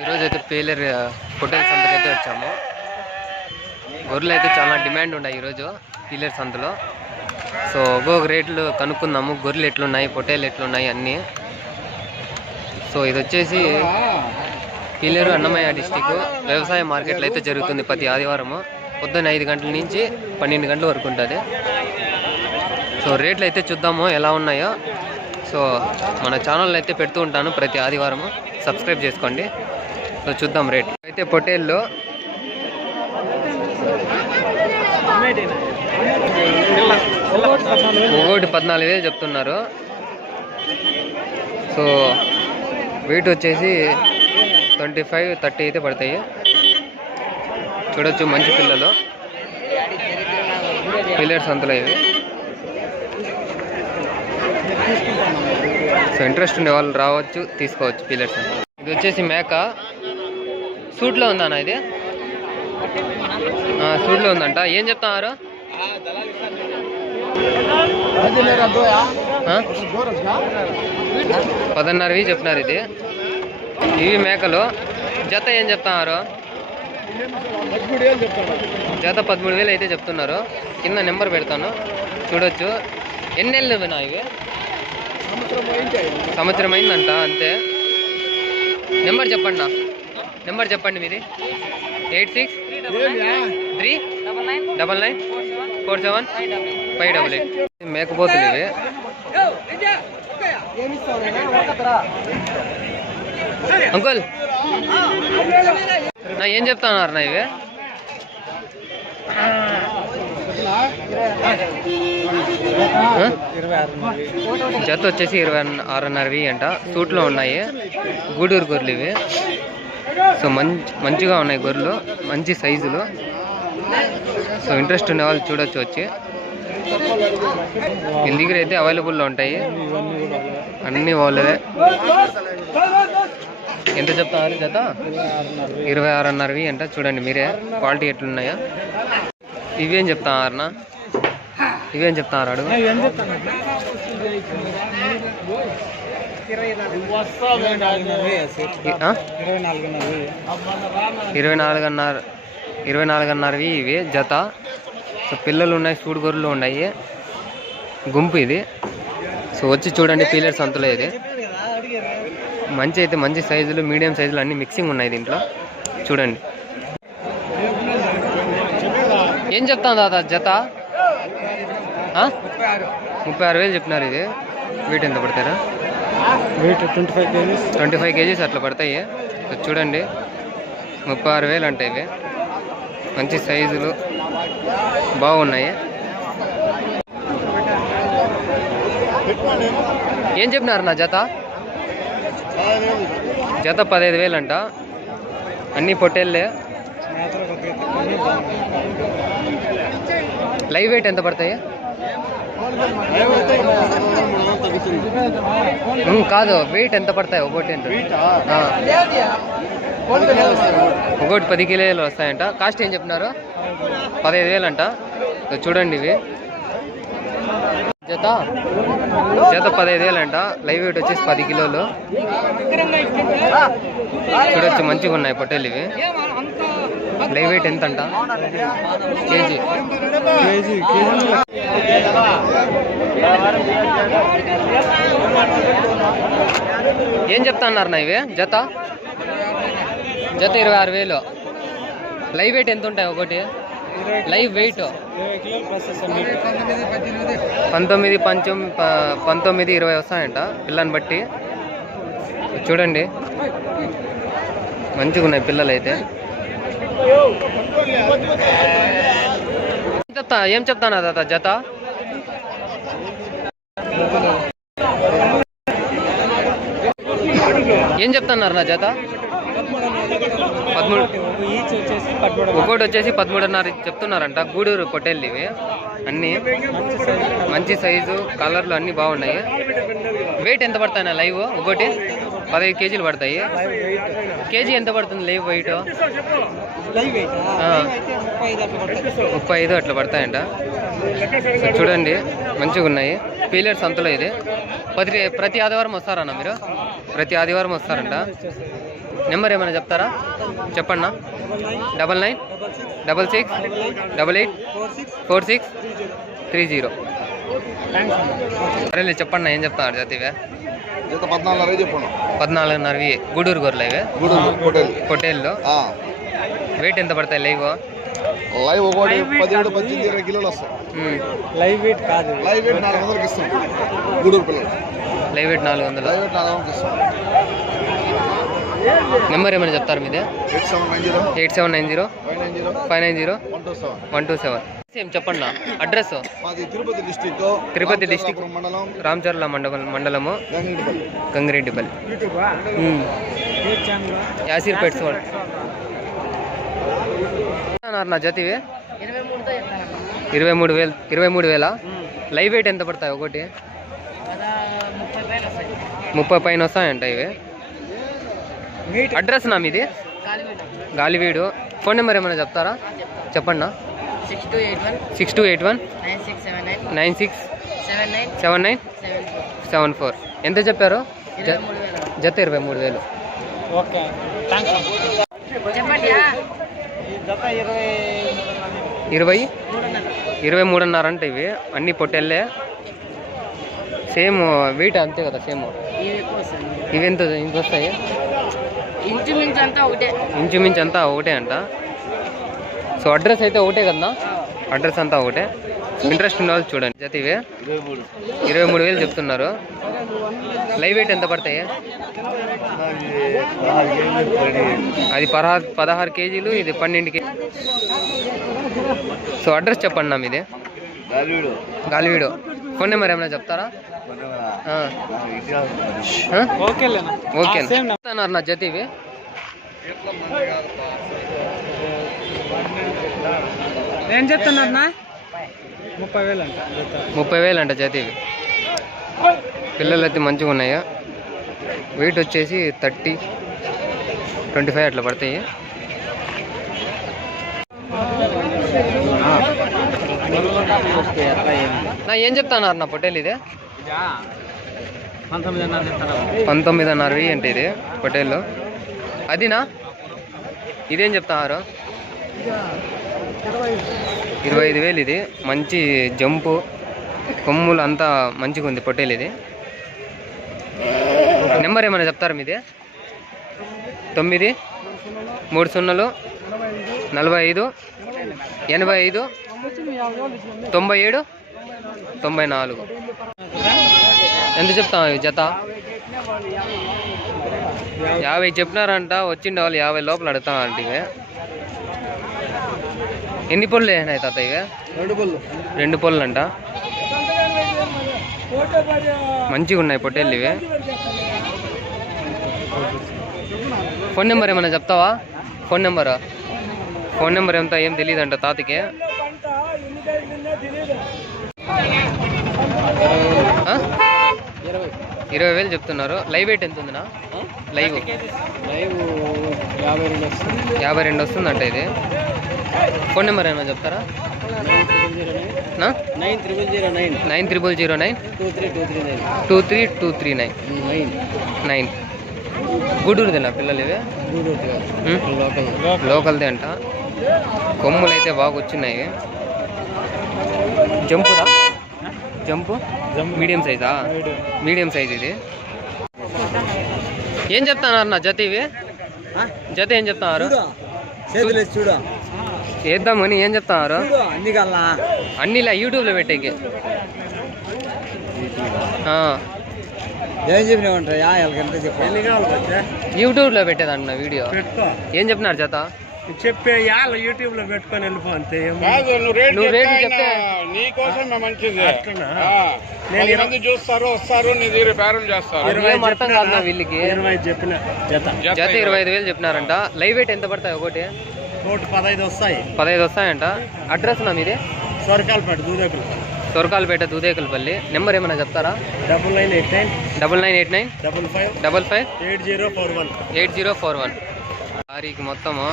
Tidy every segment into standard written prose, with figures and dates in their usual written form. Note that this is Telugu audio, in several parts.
ఈరోజు అయితే పేలర్ హోటల్ సంతకైతే వచ్చాము. గొర్రెలు అయితే చాలా డిమాండ్ ఉన్నాయి ఈరోజు పీలర్ సంతలో. సో ఒక్కొక్క రేట్లు కనుక్కుందాము. గొర్రెలు ఎట్లున్నాయి, పొట్టేలు ఎట్లున్నాయి అన్నీ. సో ఇది వచ్చేసి పీలేరు అన్నమయ్య డిస్టిక్ వ్యవసాయ మార్కెట్లో అయితే జరుగుతుంది ప్రతి ఆదివారము. పొద్దున్న 5 గంటల నుంచి 12 గంటల వరకు ఉంటుంది. సో రేట్లు అయితే చూద్దాము ఎలా ఉన్నాయో. సో మన ఛానల్ అయితే పెడుతూ ఉంటాను ప్రతి ఆదివారము, సబ్స్క్రైబ్ చేసుకోండి. సో చూద్దాం రేట్ అయితే. పొట్టేళ్ళు ఒకటి 14,000 చెప్తున్నారు. సో వెయిట్ వచ్చేసి 25-30 అయితే పడతాయి. చూడొచ్చు మంచి పిల్లలు, పిల్లర్స్ అంతలో ఇవి. సో ఇంట్రెస్ట్ ఉండే వాళ్ళు రావచ్చు, తీసుకోవచ్చు పిల్లర్స్. ఇది వచ్చేసి మేక సూట్లో ఉందన్న. ఇది సూట్లో ఉందంట. ఏం చెప్తున్నారు? 14,500 చెప్తున్నారు. ఇది ఇవి మేకలు. జత ఏం చెప్తున్నారు? జత 13,000 అయితే చెప్తున్నారు. కింద నెంబర్ పెడతాను, చూడొచ్చు. ఎన్ని నెలలు వినా ఇవి? సంవత్సరం అయిందంట అంతే. నెంబర్ చెప్పండి, నెంబర్ చెప్పండి మీది. 86-399-47-588. మేకపోతులు ఇవి. అంకుల్ ఏం చెప్తున్నారు నా ఇవి? జత వచ్చేసి 26,500 అంట. సూట్లో ఉన్నాయి. గూడూరు గొర్రెలు ఇవి. సో మంచిగా ఉన్నాయి గొర్రెలు, మంచి సైజులు. సో ఇంట్రెస్ట్ ఉండే వాళ్ళు చూడొచ్చు వచ్చి. వీళ్ళ దగ్గర అయితే అవైలబుల్లో ఉంటాయి అన్నీ వాళ్ళవే. ఎంత చెప్తున్నారు జత? 26,500 అంట. చూడండి మీరే క్వాలిటీ ఎట్లున్నాయో. ఇవేం చెప్తారన్నా? ఇవేం చెప్తున్నారు? అడుగు. 24,500 ఇవి జత. సో పిల్లలు ఉన్నాయి, సూడు గొర్రెలు ఉన్నాయి, గుంపు ఇది. సో వచ్చి చూడండి పీలర్ సంతలో. ఇది మంచి అయితే మంచి సైజులు, మీడియం సైజులు అన్ని మిక్సింగ్ ఉన్నాయి దీంట్లో. చూడండి. ఏం చెప్తాను దాదా జత? 36,000 చెప్పినారు. ఇది వెయిట్ ఎంత పడతారా? వెయిట్ 25 kgs అట్లా పడతాయి. చూడండి 36,000 అంటే. ఇవి మంచి సైజులు బాగున్నాయి. ఏం చెప్పినారు నా జత? జత 15,000 అంట. అన్నీ పొట్టేళ్ళే. లైవ్ వెయిట్ ఎంత పడతాయి? కాదు, వెయిట్ ఎంత పడతాయి? ఒకటి ఎంత? ఒకటి 10 కిలోలు వస్తాయంట. కాస్ట్ ఏం చెప్పినారు? 15,000 అంట. చూడండి ఇవి జత 15,000 అంట. లైవ్ వెయిట్ వచ్చేసి 10 కిలోలు. చూడొచ్చు మంచిగా ఉన్నాయి పొట్టేలు ఇవి. లైవ్ వెయిట్ ఎంత అంట? కేజీ. ఏం చెప్తా అన్నారు నా ఇవి? జత 26,000. లైవ్ వెయిట్ ఎంత ఉంటాయి ఒకటి? లైవ్ వెయిట్ 19-20 వస్తాయంట పిల్లని బట్టి. చూడండి మంచిగా ఉన్నాయి పిల్లలు అయితే. ఏం చెప్తానా తాత జత? ఏం చెప్తున్నారు నా జత? 13. ఒకటి వచ్చేసి 13,500 చెప్తున్నారంట. గూడూరు పొట్టేళ్ళు ఇవి అన్నీ. మంచి సైజు, కలర్లు అన్నీ బాగున్నాయి. వెయిట్ ఎంత పడతాయి లైవ్? ఒకటి 15 కేజీలు పడతాయి. కేజీ ఎంత పడుతుంది లైవ్ వెయిట్? 35 అట్లా పడతాయంట. చూడండి మంచిగా ఉన్నాయి. పీలర్ సంతలో ఇది. ప్రతి ఆదివారం వస్తారన్న మీరు? ప్రతి ఆదివారం వస్తారంట. నెంబర్ ఏమైనా చెప్తారా? చెప్పన్నా. 9966884630. సరేలే చెప్పన్నా, ఏం చెప్తారు జత ఇవే? 14.5 గూడూరు గొర్రెలు ఇవే, పొట్టేళ్ళు. వెయిట్ ఎంత పడతాయి లైవ్? లైవ్ ఒకటి 17-18-20 కిలోలు వస్తాయి. లైవ్ వెయిట్ కాదు, లైవ్ వెయిట్ 400కి ఇస్తాం. గూడూరు పిల్లలు లైవ్ వెయిట్ 400. లైవ్ వెయిట్ 400కి ఇస్తాం. నెంబర్ ఏమైనా చెప్తారు మీదే? 8790 590 127. సేమ్ చెప్పండి. అడ్రస్? మాది తిరుపతి డిస్టిక్ మండలం, రామచర్ల మండలము, గంగిరెడ్డిపల్లి. యాసిర్పేట్ నా జతివి 23,000. లైవ్ వెయిట్ ఎంత పడతాయి ఒకటి? 30 పైన వస్తాయంట ఇవి. అడ్రస్ నా మీది? గాలివీడు. ఫోన్ నెంబర్ ఏమైనా చెప్తారా? చెప్పండి. 6281 967974. ఎంత చెప్పారు? జత 23,000. Okay, thanks. 23.5 అంటే ఇవి అన్ని పొట్టెళ్ళే. సేమ్ వెయిట్ అంతే కదా? సేమ్ ఇవి ఎంత వస్తాయి? ఇంచుమించు అంతా ఒకటే అంట. సో అడ్రస్ అయితే ఒకటే కదా? అడ్రస్ అంతా ఒకటే. ఇంట్రెస్ట్ ఉన్న వాళ్ళు చూడండి. జత ఇవే 23,000 చెప్తున్నారు. లైవ్ వెయిట్ ఎంత పడతాయి? అది 16 కేజీలు, ఇది 12 కేజీ. సో అడ్రస్ చెప్పండి నా మీది? గాలివీడు. ఫోన్ నెంబర్ ఏమైనా చెప్తారా? ఓకే నా జత ఇవి. ఏం చెప్తున్నా? 30,000 అంట జత ఇవి. పిల్లలు అయితే మంచిగా ఉన్నాయా? వెయిట్ వచ్చేసి 30-25 అట్లా పడతాయి. నా ఏం చెప్తాన్నారు నా పొట్టేలు? ఇదే 19.5 అంటే ఇది పొట్టేళ్ళు. అదినా? ఇదేం చెప్తున్నారు? 25,000 ఇది. మంచి జంపు, కొమ్ములు అంతా మంచిగా ఉంది పొట్టేలు ఇది. నెంబర్ ఏమైనా చెప్తారా మీది? 930 45 85 97 94. ఎంత చెప్తాం జత? 50 చెప్పినారంట. వచ్చిండే వాళ్ళు 50 లోపల అడుగుతానంట. ఇవే ఎన్ని పళ్ళు అయినాయి తాత? ఇవే 2 పళ్ళు అంట. మంచిగా ఉన్నాయి పొట్టేళ్ళు ఇవే. ఫోన్ నెంబర్ ఏమైనా చెప్తావా? ఫోన్ నెంబర్ ఎంత ఏం తెలియదంట తాతకి. 20,000 చెప్తున్నారు. లైవ్ వెయిట్ ఎంత ఉందినా? లైవ్ 52 వస్తుందంట ఇది. ఫోన్ నెంబర్ ఏమైనా చెప్తారా? 9009 23239. గూడూరుదేనా పిల్లలు ఇవే? లోకల్దే అంట. కొమ్ములు అయితే బాగా వచ్చినాయి. జంపుదా? జంపు మీడియం సైజా? మీడియం సైజ్ ఇది. ఏం చెప్తున్నారు నా జత ఇవి? జత ఏం చెప్తున్నారు? వేద్దామని ఏం చెప్తున్నారు? అన్నిలా యూట్యూబ్లో పెట్టేకి. యూట్యూబ్లో పెట్టేదంట వీడియో. ఏం చెప్పినారు జత? చెప్పే యూట్యూబ్ లో పెట్టుకొని వెళ్ళిపో అంతే. నువ్వు రేటు చెప్తే నీకోసమే మంచిది. నేను చూస్తారు, వస్తారు, నీ దగ్గర బేరం చేస్తారు. అర్థం కాదు నా వీళ్ళకి. 25 చెప్పిన జత 25,000 చెప్పినారంట. లైవ్ వెయిట్ ఎంత పడతాయి ఒకటి? 15 వస్తాయి. 15 వస్తాయంట. అడ్రస్ నా మీది? సొరకాలపేట దూదేకులపల్లి. నెంబర్ ఏమైనా చెప్తారా? 9989 55 8041. లారీకి మొత్తము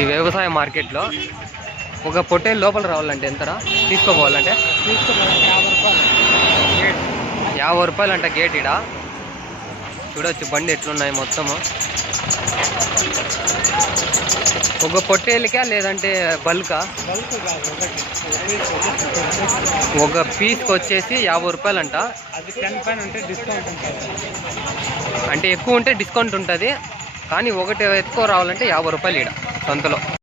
ఇది వ్యవసాయ మార్కెట్లో. ఒక పొట్టేలు లోపల రావాలంటే ఎంతరా? తీసుకోపోవాలంటే 50 రూపాయలు. 50 రూపాయలు అంట గేట్ ఇడ. చూడొచ్చు బండి ఎట్లున్నాయి మొత్తము. ఒక పొట్టేలికా లేదంటే బల్కా? ఒక పీస్కి వచ్చేసి 50 రూపాయలు అంట. అది 10 పైన ఉంటే డిస్కౌంట్ ఉంటుంది. అంటే ఎక్కువ ఉంటే డిస్కౌంట్ ఉంటుంది, కానీ ఒకటి ఎక్కువ రావాలంటే 50 రూపాయలు ఈడ సంతలో.